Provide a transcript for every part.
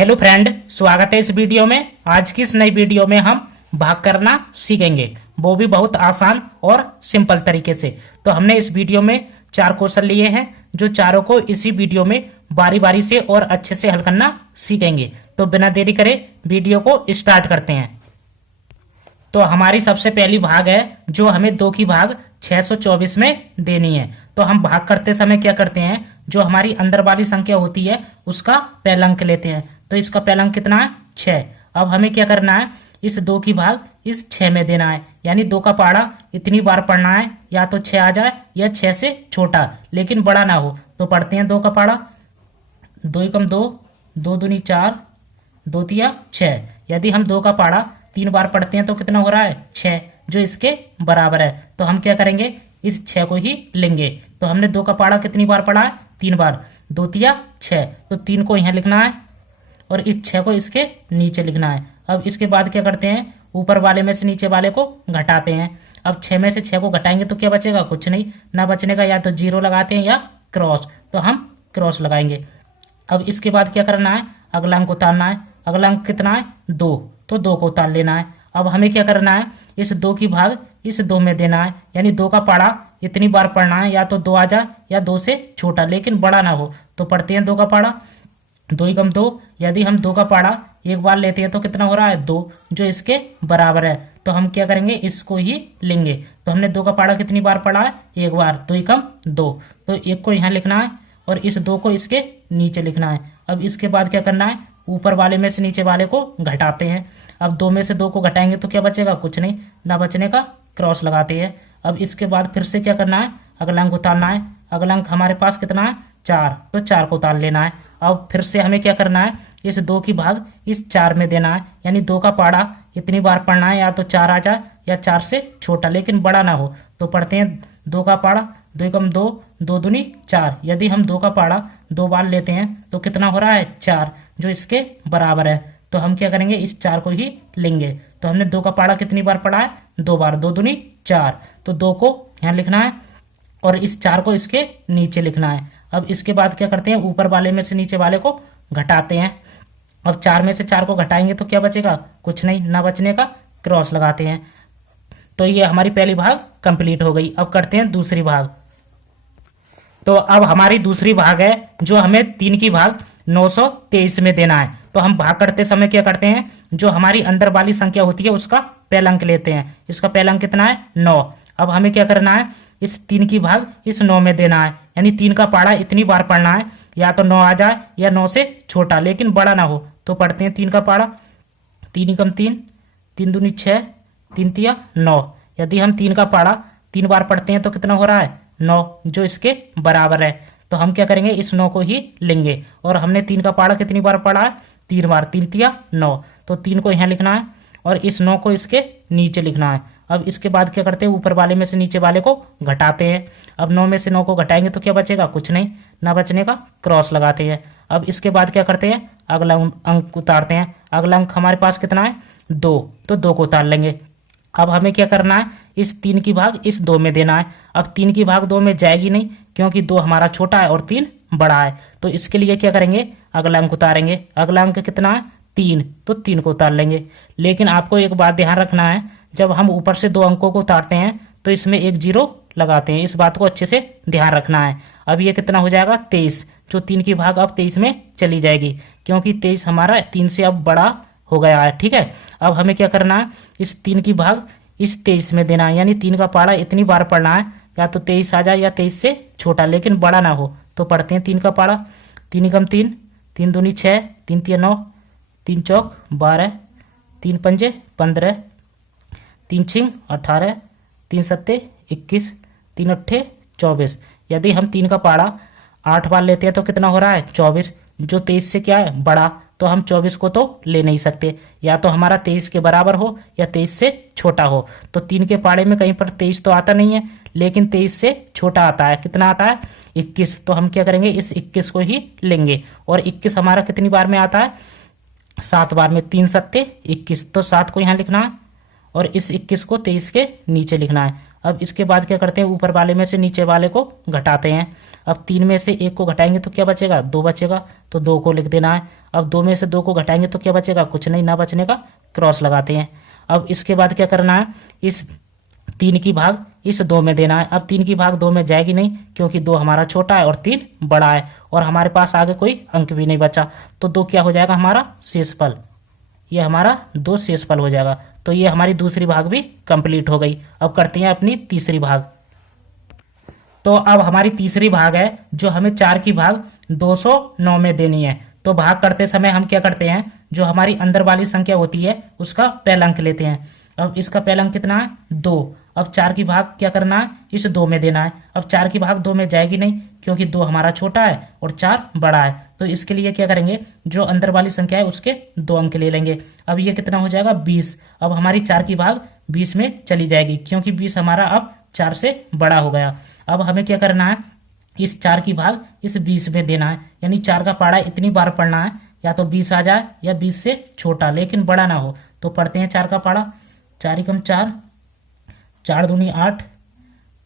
Hello friend, स्वागत है इस वीडियो में। आज की इस नई वीडियो में हम भाग करना सीखेंगे, वो भी बहुत आसान और सिंपल तरीके से। तो हमने इस वीडियो में 4 क्वेश्चन लिए हैं, जो चारों को इसी वीडियो में बारी बारी से और अच्छे से हल करना सीखेंगे। तो बिना देरी करे वीडियो को स्टार्ट करते हैं। तो हमारी सबसे पहली भाग है जो हमें 2 की भाग 624 में देनी है। तो हम भाग करते समय क्या करते हैं, जो हमारी अंदर वाली संख्या होती है उसका पहला अंक लेते हैं। तो इसका पहला अंक कितना है? 6। अब हमें क्या करना है, इस 2 की भाग इस 6 में देना है, यानी 2 का पहाड़ा इतनी बार पढ़ना है, या तो 6 आ जाए या 6 से छोटा लेकिन बड़ा ना हो। तो पढ़ते हैं 2 का पहाड़ा, 2 एकम 2, 2 दूनी 4, 2 तिया 6। यदि हम 2 का पहाड़ा 3 बार पढ़ते हैं तो कितना हो रहा है? 6, जो इसके बराबर है। तो हम क्या करेंगे, इस 6 को ही लेंगे। तो हमने 2 का पहाड़ा कितनी बार पढ़ा है? 3 बार, 2 तिया 6। तो 3 को यहाँ लिखना है और इस 6 को इसके नीचे लिखना है। अब इसके बाद क्या करते हैं, ऊपर वाले में से नीचे वाले को घटाते हैं। अब 6 में से 6 को घटाएंगे तो क्या बचेगा? कुछ नहीं। ना बचने का या तो 0 लगाते हैं या क्रॉस, तो हम क्रॉस लगाएंगे। अब इसके बाद क्या करना है, अगला अंक उतारना है। अगला अंक कितना है? 2, तो 2 को उतार लेना है। अब हमें क्या करना है, इस 2 की भाग इस 2 में देना है, यानी 2 का पहाड़ा इतनी बार पढ़ना है, या तो 2 आ जाए या 2 से छोटा लेकिन बड़ा ना हो। तो पढ़ते हैं 2 का पहाड़ा, 2 एकम 2। यदि हम 2 का पहाड़ा एक बार लेते हैं तो कितना हो रहा है? 2, जो इसके बराबर है। तो हम क्या करेंगे, इसको ही लेंगे। तो हमने 2 का पहाड़ा कितनी बार पढ़ा है? एक बार, 2 एकम 2। तो 1 को यहाँ लिखना है और इस 2 को इसके नीचे लिखना है। अब इसके बाद क्या करना है, ऊपर वाले में से नीचे वाले को घटाते हैं। अब 2 में से 2 को घटाएंगे तो क्या बचेगा? कुछ नहीं। ना बचने का क्रॉस लगाते हैं। अब इसके बाद फिर से क्या करना है, अगला अंक उतारना है। अगला अंक हमारे पास कितना है? 4, तो 4 को उतार लेना है। अब फिर से हमें क्या करना है, इस 2 की भाग इस 4 में देना है, यानी 2 का पहाड़ा इतनी बार पढ़ना है, या तो 4 आ जाए या 4 से छोटा लेकिन बड़ा ना हो। तो पढ़ते हैं 2 का पहाड़ा, 2 एकम 2, 2 दूनी 4। यदि हम 2 का पहाड़ा 2 बार लेते हैं तो कितना हो रहा है? 4, जो इसके बराबर है। तो हम क्या करेंगे, इस 4 को ही लेंगे। तो हमने 2 का पहाड़ा कितनी बार पढ़ा है? 2 बार, 2 दूनी 4। तो 2 को यहाँ लिखना है और इस 4 को इसके नीचे लिखना है। अब इसके बाद क्या करते हैं, ऊपर वाले में से नीचे वाले को घटाते हैं। अब 4 में से 4 को घटाएंगे तो क्या बचेगा? कुछ नहीं। ना बचने का क्रॉस लगाते हैं। तो ये हमारी पहली भाग कंप्लीट हो गई। अब करते हैं दूसरी भाग। तो अब हमारी दूसरी भाग है जो हमें 3 की भाग 923 में देना है। तो हम भाग करते समय क्या करते हैं, जो हमारी अंदर वाली संख्या होती है उसका पहला अंक लेते हैं। इसका पहला अंक कितना है? 9। अब हमें क्या करना है, इस 3 की भाग इस 9 में देना है, यानी 3 का पहाड़ा इतनी बार पढ़ना है, या तो 9 आ जाए या 9 से छोटा लेकिन बड़ा ना हो। तो पढ़ते हैं 3 का पहाड़ा, 3 एकम 3, 3 दूनी 6, 3 तिया 9। यदि हम 3 का पहाड़ा 3 बार पढ़ते हैं तो कितना हो रहा है? 9, जो इसके बराबर है। तो हम क्या करेंगे, इस 9 को ही लेंगे। और हमने 3 का पहाड़ा कितनी बार पढ़ा है? 3 बार, 3 तिया 9। तो 3 को यहाँ लिखना है और इस 9 को इसके नीचे लिखना है। अब इसके बाद क्या करते हैं, ऊपर वाले में से नीचे वाले को घटाते हैं। अब 9 में से 9 को घटाएंगे तो क्या बचेगा? कुछ नहीं। ना बचने का क्रॉस लगाते हैं। अब इसके बाद क्या करते हैं, अगला अंक उतारते हैं। अगला अंक हमारे पास कितना है? 2, तो 2 को उतार लेंगे। अब हमें क्या करना है, इस 3 की भाग इस 2 में देना है। अब 3 की भाग 2 में जाएगी नहीं, क्योंकि 2 हमारा छोटा है और 3 बड़ा है। तो इसके लिए क्या करेंगे, अगला अंक उतारेंगे। अगला अंक कितना है? 3, तो 3 को उतार लेंगे। लेकिन आपको एक बात ध्यान रखना है, जब हम ऊपर से 2 अंकों को उतारते हैं तो इसमें एक 0 लगाते हैं। इस बात को अच्छे से ध्यान रखना है। अब ये कितना हो जाएगा? 23, जो 3 की भाग अब 23 में चली जाएगी, क्योंकि 23 हमारा 3 से अब बड़ा हो गया है। ठीक है। अब हमें क्या करना है, इस 3 की भाग इस 23 में देना है, यानी 3 का पहाड़ा इतनी बार पढ़ना है, या तो 23 आ जाए या 23 से छोटा लेकिन बड़ा ना हो। तो पढ़ते हैं 3 का पहाड़ा, 3 एकम 3, 3 दूनी 6, 3 तिया 9, 3 चौक 12, 3 पंजे 15, 3 छिंग 18, 3 सत्ते 21, 3 अट्ठे 24। यदि हम 3 का पहाड़ा 8 बार लेते हैं तो कितना हो रहा है? 24, जो 23 से क्या है? बड़ा। तो हम 24 को तो ले नहीं सकते, या तो हमारा 23 के बराबर हो या 23 से छोटा हो। तो 3 के पहाड़े में कहीं पर 23 तो आता नहीं है, लेकिन 23 से छोटा आता है। कितना आता है? 21। तो हम क्या करेंगे, इस 21 को ही लेंगे। और 21 हमारा कितनी बार में आता है? 7 बार में। 3 सत्ते 21, तो 7 को यहाँ लिखना है और इस 21 को 23 के नीचे लिखना है। अब इसके बाद क्या करते हैं, ऊपर वाले में से नीचे वाले को घटाते हैं। अब 3 में से 1 को घटाएंगे तो क्या बचेगा, 2 बचेगा, तो 2 को लिख देना है। अब 2 में से 2 को घटाएंगे तो क्या बचेगा, कुछ नहीं, ना बचने का क्रॉस लगाते हैं। अब इसके बाद क्या करना है, इस 3 की भाग इस 2 में देना है। अब 3 की भाग 2 में जाएगी नहीं, क्योंकि 2 हमारा छोटा है और 3 बड़ा है, और हमारे पास आगे कोई अंक भी नहीं बचा, तो 2 क्या हो जाएगा हमारा शेषफल, ये हमारा 2 शेषफल हो जाएगा। तो ये हमारी दूसरी भाग भी कंप्लीट हो गई। अब करते हैं अपनी तीसरी भाग। तो अब हमारी तीसरी भाग है जो हमें 4 की भाग 209 में देनी है। तो भाग करते समय हम क्या करते हैं, जो हमारी अंदर वाली संख्या होती है उसका पहला अंक लेते हैं। अब इसका पहला अंक कितना है, 2। अब 4 की भाग क्या करना है, इस 2 में देना है। अब 4 की भाग 2 में जाएगी नहीं, क्योंकि 2 हमारा छोटा है और 4 बड़ा है, तो इसके लिए क्या करेंगे, जो अंदर वाली संख्या है उसके 2 अंक ले लेंगे। अब ये कितना हो जाएगा, 20। अब हमारी 4 की भाग 20 में चली जाएगी, क्योंकि 20 हमारा अब 4 से बड़ा हो गया। अब हमें क्या करना है, इस 4 की भाग इस 20 में देना है, यानी 4 का पाड़ा इतनी बार पढ़ना है, या तो 20 आ जाए या 20 से छोटा लेकिन बड़ा ना हो। तो पढ़ते हैं 4 का पाड़ा, 4 एकम 4, 4 दूनी 8,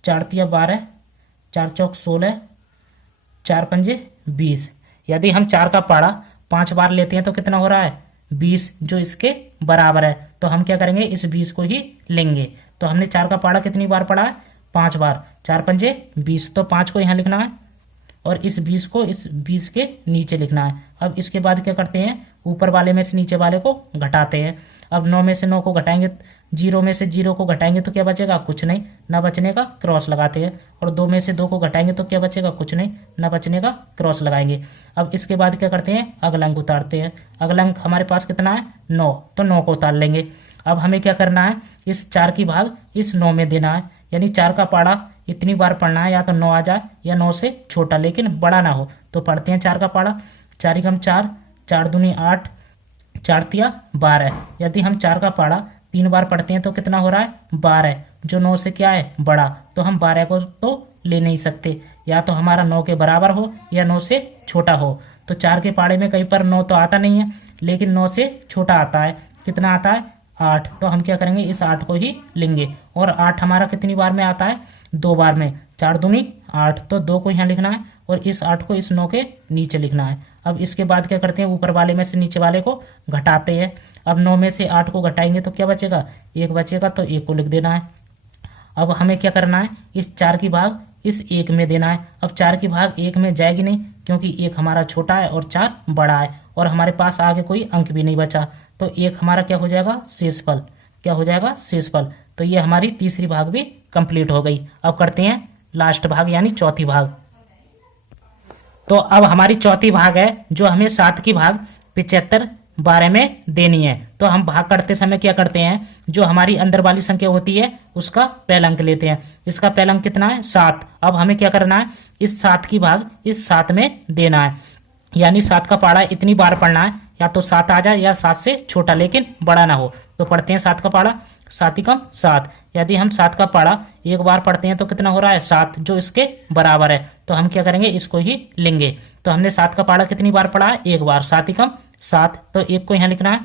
4 तिया 12, 4 चौक 16, 4 पंजे 20। यदि हम 4 का पाड़ा 5 बार लेते हैं तो कितना हो रहा है, 20, जो इसके बराबर है। तो हम क्या करेंगे, इस 20 को ही लेंगे। तो हमने 4 का पाड़ा कितनी बार पढ़ा है, 5 बार, 4 पंजे 20, तो 5 को यहाँ लिखना है और इस 20 को इस 20 के नीचे लिखना है। अब इसके बाद क्या करते हैं, ऊपर वाले में से नीचे वाले को घटाते हैं। अब 9 में से 9 को घटाएंगे, 0 में से 0 को घटाएंगे तो क्या बचेगा, कुछ नहीं, ना बचने का क्रॉस लगाते हैं। और 2 में से 2 को घटाएंगे तो क्या बचेगा, कुछ नहीं, ना बचने का क्रॉस लगाएंगे। अब इसके बाद क्या करते हैं, अगला अंक उतारते हैं। अगला अंक हमारे पास कितना है, 9, तो 9 को उतार लेंगे। अब हमें क्या करना है, इस 4 की भाग इस 9 में देना है, यानी 4 का पाड़ा इतनी बार पढ़ना है, या तो 9 आ जाए या 9 से छोटा लेकिन बड़ा ना हो। तो पढ़ते हैं 4 का पाड़ा, 4 एकम 4, 4 दूनी 8, 4 तिया 12। यदि हम 4 का पाड़ा 3 बार पढ़ते हैं तो कितना हो रहा है, 12, जो 9 से क्या है, बड़ा। तो हम 12 को तो ले नहीं सकते, या तो हमारा 9 के बराबर हो या 9 से छोटा हो। तो 4 के पाड़े में कहीं पर 9 तो आता नहीं है, लेकिन 9 से छोटा आता है। कितना आता है, 8। तो हम क्या करेंगे, इस 8 को ही लेंगे। और 8 हमारा कितनी बार में आता है, 2 बार में, 4 दूनी 8, तो 2 को यहाँ लिखना है और इस 8 को इस 9 के नीचे लिखना है। अब इसके बाद क्या करते हैं, ऊपर वाले में से नीचे वाले को घटाते हैं। अब 9 में से 8 को घटाएंगे तो क्या बचेगा, 1 बचेगा, तो 1 को लिख देना है। अब हमें क्या करना है, इस 4 की भाग इस 1 में देना है। अब 4 की भाग 1 में जाएगी नहीं, क्योंकि 1 हमारा छोटा है और 4 बड़ा है, और हमारे पास आगे कोई अंक भी नहीं बचा। तो 1 हमारा क्या हो जाएगा, शेषफल, क्या हो जाएगा, शेषफल। तो ये हमारी तीसरी भाग भी कंप्लीट हो गई। अब करते हैं लास्ट भाग, यानी चौथी भाग। तो अब हमारी चौथी भाग है जो हमें 7 की भाग 75 12 में देनी है। तो हम भाग करते समय क्या करते हैं, जो हमारी अंदर वाली संख्या होती है उसका पहला अंक लेते हैं। इसका पहला अंक कितना है, 7। अब हमें क्या करना है, इस 7 की भाग इस 7 में देना है, यानी 7 का पाड़ा इतनी बार पढ़ना है, या तो 7 आ जाए या 7 से छोटा लेकिन बड़ा ना हो। तो पढ़ते हैं 7 का पाड़ा, 7 एकम 7। यदि हम 7 का पाड़ा 1 बार पढ़ते हैं तो कितना हो रहा है, 7, जो इसके बराबर है। तो हम क्या करेंगे, इसको ही लेंगे। तो हमने 7 का पाड़ा कितनी बार पढ़ा है, 1 बार, 7 एकम 7, तो 1 को यहाँ लिखना है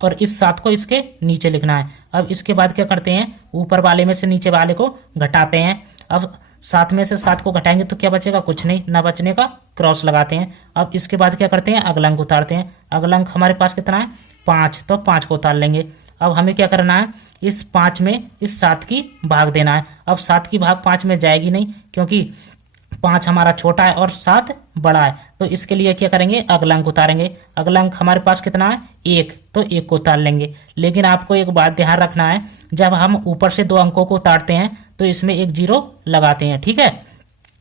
और इस 7 को इसके नीचे लिखना है। अब इसके बाद क्या करते हैं, ऊपर वाले में से नीचे वाले को घटाते हैं। अब 7 में से 7 को घटाएंगे तो क्या बचेगा, कुछ नहीं, ना बचने का क्रॉस लगाते हैं। अब इसके बाद क्या करते हैं, अगला अंक उतारते हैं। अगला अंक हमारे पास कितना है, 5, तो 5 को उतार लेंगे। अब हमें क्या करना है, इस 5 में इस 7 की भाग देना है। अब 7 की भाग 5 में जाएगी नहीं, क्योंकि 5 हमारा छोटा है और 7 बड़ा है। तो इसके लिए क्या करेंगे, अगला अंक उतारेंगे। अगला अंक हमारे पास कितना है, 1, तो 1 को उतार लेंगे। लेकिन आपको एक बात ध्यान रखना है, जब हम ऊपर से 2 अंकों को उतारते हैं तो इसमें एक 0 लगाते हैं, ठीक है।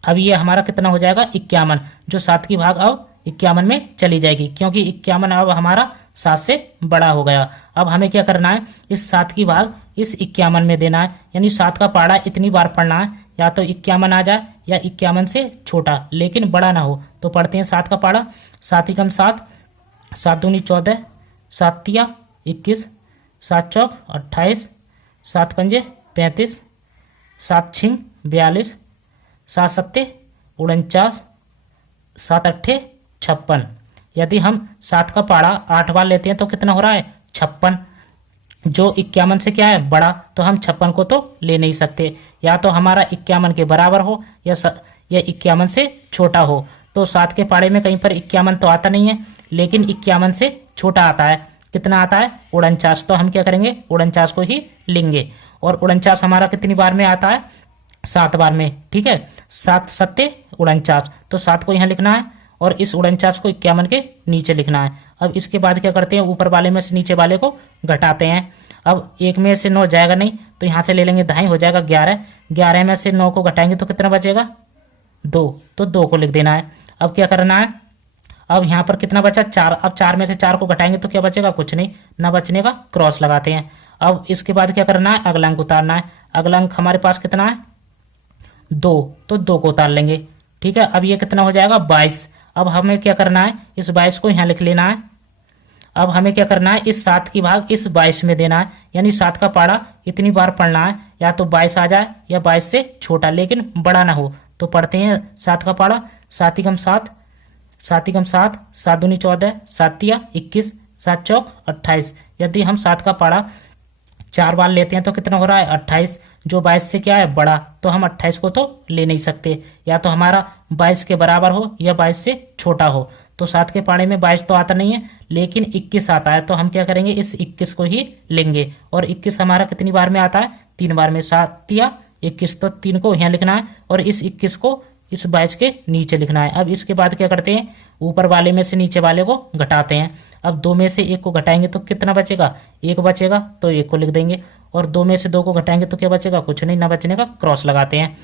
अब ये हमारा कितना हो जाएगा, 51, जो 7 की भाग अब 51 में चली जाएगी, क्योंकि 51 अब हमारा 7 से बड़ा हो गया। अब हमें क्या करना है, इस 7 की भाग इस 51 में देना है, यानी 7 का पाड़ा इतनी बार पढ़ना है, या तो 51 आ जाए या 51 से छोटा लेकिन बड़ा ना हो। तो पढ़ते हैं 7 का पाड़ा, 7 एकम 7, 7 दूनी 14, 7 तिया 21, 7 चौक 28, 7 पंजे 35, 7 छिंग 42, 7 सत्ते 49, 7 अट्ठे 56। यदि हम 7 का पाड़ा 8 बार लेते हैं तो कितना हो रहा है, 56। जो 51 से क्या है बड़ा, तो हम 56 को तो ले नहीं सकते, या तो हमारा 51 के बराबर हो या 51 से छोटा हो। तो 7 के पाड़े में कहीं पर 51 तो आता नहीं है, लेकिन 51 से छोटा आता है। कितना आता है? 49। तो हम क्या करेंगे? 49 को ही लेंगे। और 49 हमारा कितनी बार में आता है? 7 बार में। ठीक है, 7 सत्ते 49। तो 7 को यहाँ लिखना है और इस 49 को 51 के नीचे लिखना है। अब इसके बाद क्या करते हैं? ऊपर वाले में से नीचे वाले को घटाते हैं। अब 1 में से 9 जाएगा नहीं, तो यहाँ से ले लेंगे दाएं, हो जाएगा 11। 11 में से 9 को घटाएंगे तो कितना बचेगा? 2। तो 2 को लिख देना है। अब क्या करना है? अब यहाँ पर कितना बचा? 4। अब 4 में से 4 को घटाएंगे तो क्या बचेगा? कुछ नहीं, ना बचने का क्रॉस लगाते हैं। अब इसके बाद क्या करना है? अगला अंक उतारना है। अगला अंक हमारे पास कितना है? 2। तो 2 को उतार लेंगे। ठीक है, अब ये कितना हो जाएगा? 22। अब हमें क्या करना है? इस 22 को यहाँ लिख लेना है। अब हमें क्या करना है? इस 7 की भाग इस 22 में देना है, यानी 7 का पाड़ा इतनी बार पढ़ना है, या तो 22 आ जाए या 22 से छोटा, लेकिन बड़ा ना हो। तो पढ़ते हैं 7 का पाड़ा। 7 एकम 7, 7 एकम 7, 7 दूनी 14, 7 तिया 21, 7 चौक 28। यदि हम 7 का पाड़ा 4 बार लेते हैं तो कितना हो रहा है? 28। जो 22 से क्या है बड़ा, तो हम 28 को तो ले नहीं सकते, या तो हमारा 22 के बराबर हो या 22 से छोटा हो। तो 7 के पाड़े में 22 तो आता नहीं है, लेकिन 21 आता है। तो हम क्या करेंगे? इस 21 को ही लेंगे। और 21 हमारा कितनी बार में आता है? 3 बार में। 7 तिया 21, तो 3 को यहाँ लिखना है और इस 21 को इस 22 के नीचे लिखना है। अब इसके बाद क्या करते हैं? ऊपर वाले में से नीचे वाले को घटाते हैं। अब 2 में से 1 को घटाएंगे तो कितना बचेगा? 1 बचेगा, तो 1 को लिख देंगे। और 2 में से 2 को घटाएंगे तो क्या बचेगा? कुछ नहीं, ना बचने का क्रॉस लगाते हैं।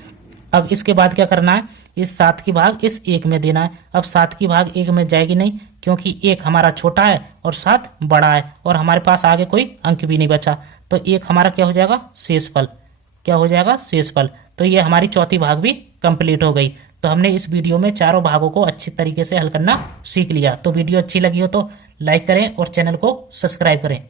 अब इसके बाद क्या करना है? इस 7 की भाग इस 1 में देना है। अब 7 की भाग 1 में जाएगी नहीं, क्योंकि 1 हमारा छोटा है और 7 बड़ा है, और हमारे पास आगे कोई अंक भी नहीं बचा। तो 1 हमारा क्या हो जाएगा? शेषफल। क्या हो जाएगा? शेषफल। तो ये हमारी चौथी भाग भी कंप्लीट हो गई। तो हमने इस वीडियो में चारों भागों को अच्छी तरीके से हल करना सीख लिया। तो वीडियो अच्छी लगी हो तो लाइक करें और चैनल को सब्सक्राइब करें।